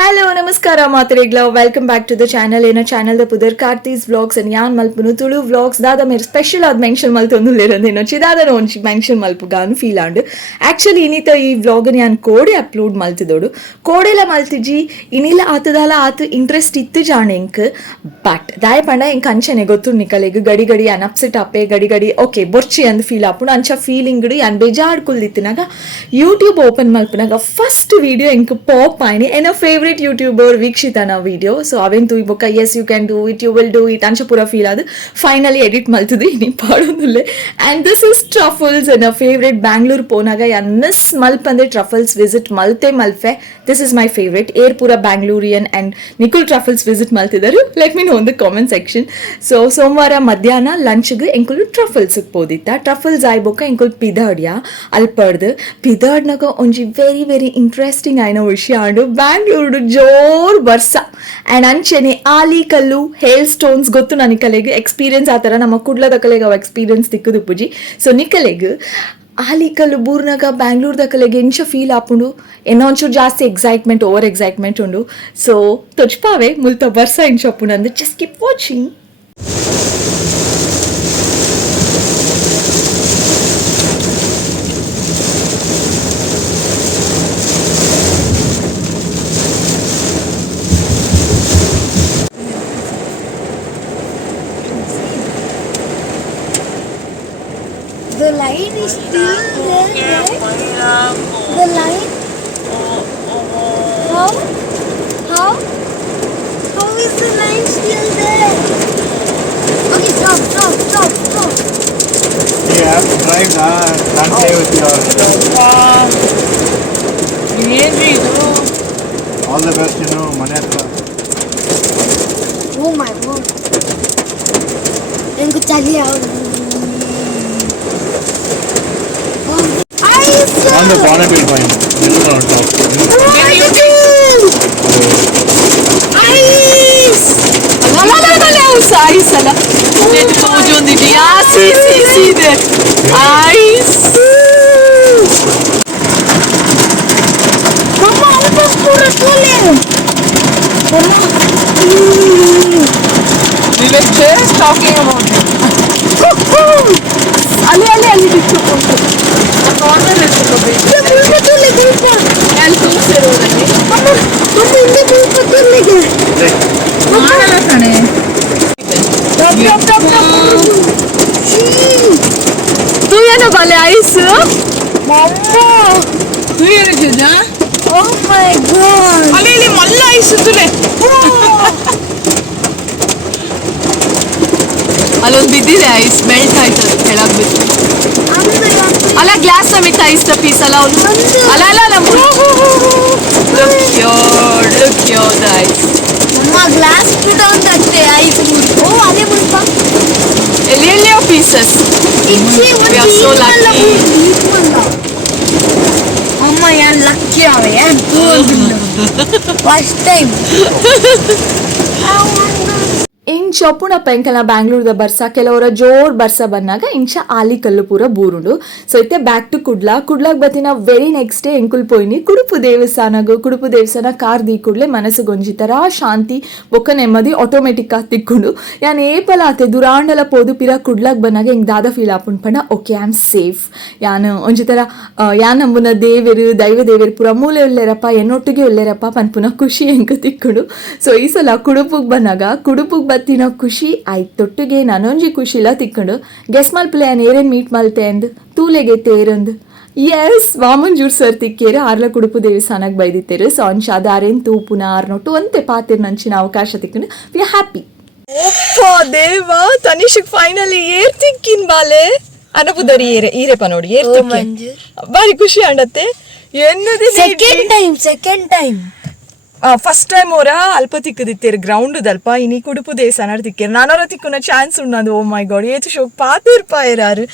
Hello ನಮಸ್ಕಾರ ಮಾತ್ರೆಗ್ಲ welcome back to the channel ಏನ ಚಾನಲ್ ದ ಪುದರ್ ಕಾರ್ತೀಸ್ ವ್ಲಾಗ್ಸ್ ಅನ್ ಯಾನ್ ಮಲ್ಪುನು ತುಳು ವ್ಲಾಗ್ಸ್ ದಾದ ಮೇರೆ ಸ್ಪೆಷಲ್ ಆದ ಮೆನ್ಷನ್ ಮಲ್ತೊಂದುಲ್ಲೇನೋ ಚಿದಾದ ಒಂಜಿ ಮೆನ್ಷನ್ ಮಲ್ಪುಗಾನು ಫೀಲ್ ಆಂಡ್ ಆಕ್ಚುಲಿ ಇನ್ನಿತ ಈ ವ್ಲಾಗ್ ಯಾನ್ ಕೋಡೆ ಅಪ್ಲೋಡ್ ಮಲ್ತಿದೋಡು ಕೋಡೆಲ ಮಲ್ತಿಜಿ ಇನ್ನಿಲ್ಲ ಆತದಾಲ ಆತ ಇಂಟ್ರೆಸ್ಟ್ ಇತ್ತು ಜಾಣೆ ಎಂಕ್ ಬಟ್ ದಾಯ ಪಂಡ ಎಂಕ್ ಅಂಚನೆ ಗೊತ್ತು ನಿಕಲೆಗ್ ಗಡಿ ಗಡಿ ಯಾನ್ ಅಪ್ಸೆಟ್ ಅಪ್ಪೆ ಗಡಿ ಗಡಿ ಓಕೆ ಬೊರ್ಚಿ ಅಂದ್ ಫೀಲ್ ಆಪುಂಡು ಅಂಚ ಫೀಲಿಂಗ್ ಯಾನ್ ಬೇಜಾಡ್ ಕುಲ್ದಿತ್ತಿನಾಗ ಯೂಟ್ಯೂಬ್ ಓಪನ್ ಮಲ್ಪನಾಗ ಫಸ್ಟ್ ವಿಡಿಯೋ ಎಂಕ್ ಪಾಪ್ ಆಯ್ನಿ ಎನ್ನ ಫೇವ್ರೇಟ್ ಯೂಟ್ಯೂಬರ್ ವೀಕ್ಷಿತನ ವಿಡಿಯೋ ಸೊ ಅವೆನ್ ತೂಯ್ಬೊಕ್ಕ yes you can do it you will do it ಅಂಚ ಪೂರ ಫೀಲ್ ಆದ್ ಫೈನಲಿ ಎಡಿಟ್ ಮಲ್ತದು ಇನಿ ಪಾಡೊಂದುಲ್ಲೆ ಆ್ಯಂಡ್ ದಿಸ್ ಇಸ್ ಟ್ರಫಲ್ಸ್ ಎನ್ನ ಫೇವ್ರೇಟ್ ಬ್ಯಾಂಗ್ಳೂರ್ ಪೋನಾಗ ಯಾನ್ ಮಿಸ್ ಮಲ್ಪಂದೆ ಟ್ರಫಲ್ಸ್ ವಿಸಿಟ್ ಮಲ್ಪೆ ದಿಸ್ ಇಸ್ ಮೈ ಫೇವ್ರೇಟ್ ಏರ್ ಪೂರ ಬ್ಯಾಂಗ್ಳೂರಿಯನ್ ಆ್ಯಂಡ್ ನಿಕುಲ್ ಟ್ರಫಲ್ಸ್ ವಿಸಿಟ್ ಮಲ್ತಿದರು let me know in the comment section so ಸೋಮವಾರ ಮಧ್ಯಾಹ್ನ ಲಂಚ್ಗೆ ಎಂಕುಲು ಟ್ರಫಲ್ಸ್ ಪೋದಿತ್ತ ಟ್ರಫಲ್ಸ್ ಆಯ್ಬೊಕ್ಕ ಎಂಕುಲ್ ಪಿದಾಡ್ಯ ಅಲ್ಪಡ್ದು ಪಿದಾಡ್ನಾಗ ಒಂಜಿ ವೆರಿ ವೆರಿ ಇಂಟ್ರೆಸ್ಟಿಂಗ್ ಆಯ್ನ ವಿಷಯ ಆಂಡು ಬ್ಯಾಂಗ್ಳೂರು ಜೋರ್ ಬರ್ಸ ಆ್ಯಂಡ್ ಅಂಚೆನೆ ಆಲಿಕಲ್ಲು ಹೇಲ್ಸ್ಟೋನ್ಸ್ ಗೊತ್ತು ನಾ ನಿಕಲೆಗ್ ಎಕ್ಸ್ಪೀರಿಯನ್ಸ್ ಆ ಥರ ನಮ್ಮ ಕುಡ್ಲದ ಕಲೆಗೆ ಅವ ಎಕ್ಸ್ಪೀರಿಯನ್ಸ್ ತಿಕ್ಕುದು ಪುಜಿ ಸೊ ನಿಕಲೆಗ್ ಆಲಿಕಲ್ಲು ಬೂರ್ನಾಗ ಬ್ಯಾಂಗ್ಳೂರ್ದ ಕಲೆಗೆ ಎಂಚ ಫೀಲ್ ಆಪುಂಡು ಏನೋ ಒಂಚೂರು ಜಾಸ್ತಿ ಎಕ್ಸೈಟ್ಮೆಂಟ್ ಓವರ್ ಎಕ್ಸೈಟ್ಮೆಂಟ್ ಉಂಡು ಸೊ ತೊಚ್ಪಾವೆ ಮುಲ್ತ ಬರ್ಸ ಎಂಚ ಅಪ್ಪುಂಡು ಅಂದ್ರೆ just keep watching. The line is still there, right? The line? How? How is the line still there? Okay, stop. You have to drive that. Can't stay with your... All the best, Manatra. Oh my god. Then go chali out. On the bonnet will find. This is on top. Ice! Ice ಅಲ್ಲ net ತೋಜೊಂದಿದಿ C ಇದೆ ice Mama, almost pura tole. Mama. We were just talking about it. ಅಲ್ಲಿ ಬಿಟ್ಕೊಂಡು corner ನಾನು ತೋರಿಸಿರೋದಲ್ಲಿ ಮಾಡಲ್ಲ ಕಣೆ तू ಏನು ಬಾಲೆ ಐಸ್ तू ಏನಕ್ಕಿದ Oh my god. ಅಲ್ಲಿ ಮಲ್ಲ ಐಸ್ ತುಲೆ ಅಲ್ಲೊಂದು ಬಿದ್ದಿದೆ ಐಸ್ ಮೆಲ್ಟ್ ಆಯ್ತು ಕೆಳಗೆ ಬಿದ್ದು ಅಲ್ಲ ಗ್ಲಾಸ್ ಸಮೇತ ಐಸ್ ಪೀಸ್ ಅಲ್ಲ ಅವನು ಅಲ್ಲ look your ice Mama, glass put on that ice. Oh, ಅದೇ ಬಿಡಪ್ಪ ಎಲ್ಲೆಲ್ಲೋ pieces ಇಚ್ಚಿ We are so lucky. ಅಮ್ಮ ಯಾನ್ ಲಕ್ಕಿ ಅವ ಯಾನ್ ಫಸ್ಟ್ ಟೈಮ್ ಇಂಚ ಅಪ್ಪುನ ಪೆಂಕಲ ಬ್ಯಾಂಗ್ಳೂರ್ದ ಬರ್ಸ ಕೆಲವರ ಜೋರ್ ಬರ್ಸ ಬಂದಾಗ ಇಂಚ ಆಲಿಕಲ್ಲು ಪೂರ ಬೂರುಂಡು ಸೊ ಇತ್ತೆ ಬ್ಯಾಕ್ ಟು ಕುಡ್ಲಾಗ್ ಬತ್ತಿನ ವೆರಿ ನೆಕ್ಸ್ಟ್ ಡೇ ಎಂಕುಲ್ ಪೋಯ್ನಿ ಕುಡುಪು ದೇವಸ್ಥಾನ ಕಾರ್ ದಿ ಕೂಡ್ಲೆ ಮನಸ್ಸು ಗೊಂಜಿತರ ಶಾಂತಿ ಬೊಕ್ಕ ನೆಮ್ಮದಿ ಆಟೋಮೆಟಿಕ್ ಆಗಿ ತಿಕ್ಕೊಂಡು ಯಾನ್ ಏಪಲ ಆತೆ ದುರಾಂಡಲ ಪೋದು ಪಿರ ಕುಡ್ಲಾಗ್ ಬಂದಾಗ ಹಿಂಗೆ ದಾದ ಫೀಲ್ ಆಪುಂಡು ಪಂಡ ಓಕೆ ಐ ಆಮ್ ಸೇಫ್ ಯಾನ್ ಒಂಜಿತರ ಯಾನ್ ನಮ್ಮನ ದೈವ ದೇವೇರು ಪೂರ ಮೂಲೆ ಒಳ್ಳೆರಪ್ಪ ಎನ್ನೊಟ್ಟಿಗೆ ಒಳ್ಳೆರಪ್ಪ ಪನ್ಪುನ ಖುಷಿ ಹೆಂಗೆ ತಿಕ್ಕೊಂಡು ಸೊ ಈ ಸಲ ಕುಡುಪುಗ್ ಬಂದಾಗ ಕುಡುಪುಗ್ ಬತ್ತಿನ ಖುಷಿ ಆಯ್ತು ತೊಟ್ಟಿಗೆ ನಾನೊಂಜಿ ಖುಷಿಲ ತಿಕ್ಕೊಂಡು ಗೆಸ್ ಮಲ್ಪಲೆ ಏರೇನ್ ಮೀಟ್ ಮಲ್ತೆ ಅಂದ್ ತೂಲೆಗೆ ತೇರಂದು ಎಸ್ ವಾಮಂಜೂರ್ ಸರ್ ತಿಕ್ಕೇರು ಆರ್ಲ ಕುಡುಪು ದೇವಸ್ಥಾನಕ್ಕೆ ಬೈದಿತ್ತೇರು ಸೊ ಅಂಶ ದಾರೇನ್ ತೂಪುನ ಆರ್ನೊಟ್ಟು ಅಂತೆ ಪಾತಿರ್ ನಂಚಿನ ಅವಕಾಶ ತಿಕ್ಕೊಂಡು ವಿ ಆರ್ ಹ್ಯಾಪಿ ಓಪ್ಪ ದೇವ ತನಿಷಕ್ ಫೈನಲಿ ಏರ್ ತಿಕ್ಕಿನ್ ಬಾಲೆ ಅನಪುದರಿ ಈರೆಪ ನೋಡಿ ಏರ್ ತಿಕ್ಕಿ ಬಾರಿ ಖುಷಿ ಅಂಡತ್ತೆ ಎನ್ನದಿ ಸೆಕೆಂಡ್ ಟೈಮ್ ಫಸ್ಟ್ ಟೈಮ್ ಅವರ ಅಲ್ಪ ತಿಕ್ಕದಿತ್ತೇರು ಗ್ರೌಂಡ್ ಅಲ್ಪ ಇನಿ ಕುಡುಪು ದೇವಸ್ಥಾನ ತಿಕ್ಕೇರು ನಾನವರ ತಿಕ್ಕುನ ಚಾನ್ಸ್ ಉಣ್ಣದು ಓ ಮೈ ಗಾಡ್ ಏತು ಶೋಕ್ ಪಾತಿರ್ಪಾಯಿರಾರು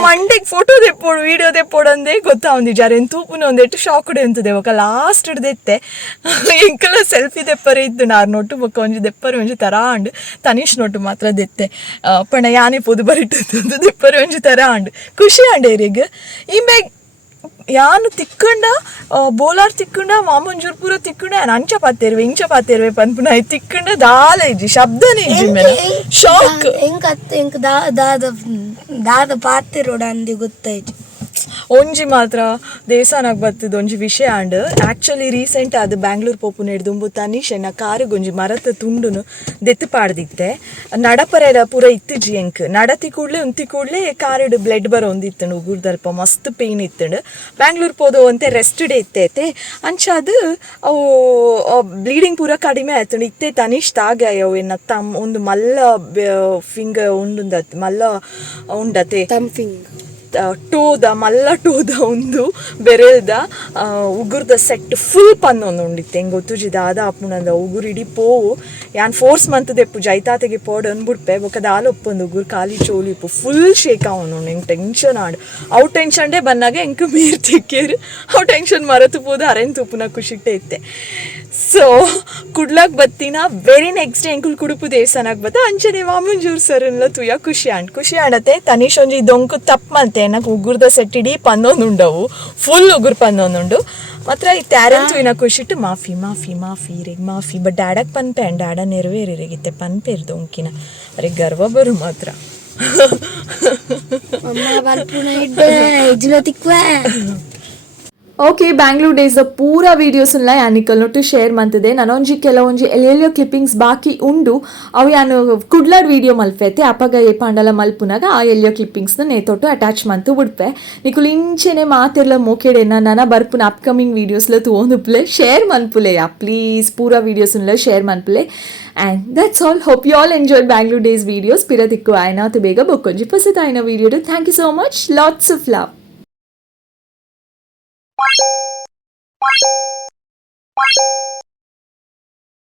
ಮಂಡೆಗೆ ಫೋಟೋ ತೆಪ್ಪೋಡು ವಿಡಿಯೋ ತೆಪ್ಪೋಡು ಅಂದೇ ಗೊತ್ತಾವಂದಿ ಜಾರ ಏನು ತೂಪುನ ಒಂದೆಟ್ಟು ಶಾಕ್ಡ್ ಎಂತದೆ ಒಕ್ಕ ಲಾಸ್ಟ್ ಹಿಡ್ದೆತ್ತೆ ಎಂಕಲ ಸೆಲ್ಫಿ ದೆಪ್ಪರೆ ಇದ್ದು ನಾರು ನೋಟು ಬೊಕ್ಕ ಒಂಜಿ ದೆಪ್ಪರೆ ಒಂಜಿ ತರ ಅಂಡು ತನೀಶ್ ನೋಟು ಮಾತ್ರ ದೆತ್ತೆ ಪಣ ಯಾನೇ ಪೋದು ಬರಿಟ್ಟು ದೆಪ್ಪರೆ ಒಂಜಿ ತರ ಅಂಡು ಖುಷಿ ಅಂಡೇರಿಗೆ ಈ ಬ್ಯಾಗ್ ಯಾನು ತಿಕ್ಕಂಡ ಬೋಲಾರ್ ತಿಕ್ಕಂಡ ಮಾಮಂಜೂರ್ ಪೂರ ತಿಕ್ಕಂಡ ಅಂಚ ಪಾತೇರ್ವೆ ಇಂಚ ಪಾತೇರ್ವೆ ಪನ್ಪುನ ತಿಕ್ಕಂಡ ದಾಲ ಇಜ್ಜಿ ಶಬ್ದನೇ ಇಜ್ಜಿ ಮೇಲೆ ಶಾಕ್ ಎಂಕ ದಾದ ಪಾತಿರೋಡ ಅಂದಿ ಗೊತ್ತಾಯ್ತು. ಒಂಜಿ ಮಾತ್ರ ದೇವಸ್ಥಾನಕ್ಕೆ ಬರ್ತದ ಒಂಜಿ ವಿಷಯ ಅಂಡ್ ಆ್ಯಕ್ಚುಲಿ ರೀಸೆಂಟ್ ಅದು ಬ್ಯಾಂಗ್ಳೂರ್ ಪೋಪುನ ಹಿಡ್ದುಂಬು ತನೀಶ್ ಎನ್ನ ಕಾರಿಗೆ ಒಂಜಿ ಮರತ ತುಂಡುನು ದೆತ್ತು ಪಾಡ್ದಿತ್ತೆ ನಡಪರೆದ ಪೂರ ಇತ್ತಿಜಿ ಎಂಕ್ ನಡತಿ ಕೂಡಲೇ ಉಂತಿ ಕೂಡಲೇ ಕಾರಿಡು ಬ್ಲಡ್ ಬರೋ ಒಂದಿತ್ತಂಡು ಉಗುರ್ದಲ್ಪ ಮಸ್ತ್ ಪೇಯ್ನ್ ಇತ್ತಂಡು ಬ್ಯಾಂಗ್ಳೂರ್ ಪೋದು ಅಂತೆ ರೆಸ್ಟ್ ಡೇ ಇತ್ತೈತೆ ಅಂಚಾದು ಅವು ಬ್ಲೀಡಿಂಗ್ ಪೂರ ಕಡಿಮೆ ಆಯ್ತಂಡು ಇತ್ತೆ ತನೀಶ್ ತಾಗ ಅವು ಎನ್ನ ಒಂದು ಮಲ್ಲ ಫಿಂಗರ್ ಉಂಡುಂದತ್ ಮಲ್ಲ ಉಂಡತೆ ತಂಪಿಂಗ್ ಟೋದ ಮಲ್ಲ ಟೋದ ಒಂದು ಬೆರೆಲ್ದ ಉಗುರ್ದ ಸೆಟ್ ಫುಲ್ ಪನ್ನೊಂದು ಉಂಡಿತ್ತೆ ಹೆಂಗೆ ಗೊತ್ತುಜಿದ ಅದ ಅಪ್ಪುನಂದ ಉಗುರು ಇಡೀ ಪೋವು ಯಾನ್ 4 ಮಂತ್ ದೆಪ್ಪು ಜೈತಾತೆಗೆ ಪೋಡ್ ಅನ್ಬಿಡ್ಪೆ ಬೊಕದ ಆಲೊಪ್ಪೊಂದು ಉಗುರು ಖಾಲಿ ಚೋಲಿಪ್ಪು ಫುಲ್ ಶೇಕ್ ಅವನು ಹೆಂಗೆ ಟೆನ್ಷನ್ ಆಡು ಅವು ಟೆನ್ಷನ್ ಡೇ ಬಂದಾಗ ಹೆಂಗೆ ಮೇರ್ ತೆಕ್ಕೇರು ಅವು ಟೆನ್ಷನ್ ಮರೆತು ಪೋದು ಅರೆನ್ ತುಪ್ಪುನ ಖುಷಿಟ್ಟೆ ಇತ್ತೆ. ಸೊ ಕುಡ್ಲಾಕ್ ಬತ್ತಿನ ವೆರಿ ನೆಕ್ಸ್ಟ್ ಡೇ ಎಂಕುಲ್ ಕುಡುಪು ದೇವಸ್ಥಾನಕ್ಕೆ ಬತ್ತ ಅಂಚನೆ ವಾಮಂಜೂರ್ ಸರ್ ಎಲ್ಲ ತುಯ್ಯ ಖುಷಿ ಆಡತ್ತೆ ತನೀಶ್ ಒಂಜಿ ದೊಂಕು ತಪ್ಪು ಮಲ್ತೆ ಎನ್ನಕ್ಕೆ ಉಗುರ್ದ ಸೆಟ್ ಇಡೀ ಪನ್ನೊಂದುಂಡವು ಫುಲ್ ಉಗುರು ಪನ್ನೊಂದುಂಡು ಮಾತ್ರ ಈ ಟ್ಯಾರೆನ್ ತುಯ್ನ ಖುಷಿಟ್ಟು ಮಾಫಿ ರೇಗ್ ಮಾಫಿ ಬಟ್ ಡ್ಯಾಡಕ್ ಪನ್ಪೆ ಡ್ಯಾಡ ನೆರವೇರಿಗಿತ್ತೆ ಪನ್ಪೇರ್ ದೊಂಕಿನ ಅರೆ ಗರ್ವ ಬರು ಮಾತ್ರ ಓಕೆ ಬ್ಯಾಂಗ್ಳೂರ್ ಡೇಸ್ ಪೂರ ವೀಡಿಯೋಸನ್ನ ಯಾನಿಕಲ್ನೊಟ್ಟು ಶೇರ್ ಮಂತದೆ ನನೊಂಜಿ ಕೆಲವೊಂಜಿ ಎಲ್ಲೆಲ್ಲೋ ಕ್ಲಿಪ್ಪಿಂಗ್ಸ್ ಬಾಕಿ ಉಂಡು ಅವು ಯಾನು ಕುಡ್ಲಾಡ್ ವೀಡಿಯೋ ಮಲ್ಪೈತೆ ಅಪಗ ಏ ಪಾಂಡಲ ಮಲ್ಪುನಾಗ ಆ ಎಲ್ಲೋ ಕ್ಲಿಪ್ಪಿಂಗ್ಸ್ನ ನೇತೊಟ್ಟು ಅಟ್ಯಾಚ್ ಮಂತು ಬಿಡ್ಪೆ ನಿಕುಲು ಇಂಚೆನೆ ಮಾತಿರ್ಲ ಮೋಕೆಡೆನ ನನ್ನ ಬರ್ಪುನ ಅಪ್ಕಮಿಂಗ್ ವೀಡಿಯೋಸ್ಲ ತಗೊಂಡುಪ್ಲೆ ಶೇರ್ ಮನ್ಪುಲೆಯಾ ಪ್ಲೀಸ್ ಪೂರ ವೀಡಿಯೋಸ್ನ ಶೇರ್ ಮನ್ಪುಲೆ and that's all hope you all enjoy Bangalore days videos ಪಿರದಿಕ್ಕು ಆಯ್ನಾತು ಬೇಗ ಬೊಕ್ಕೊಂಜಿ ಪಸತಾಯಿನ video thank you so much lots of love.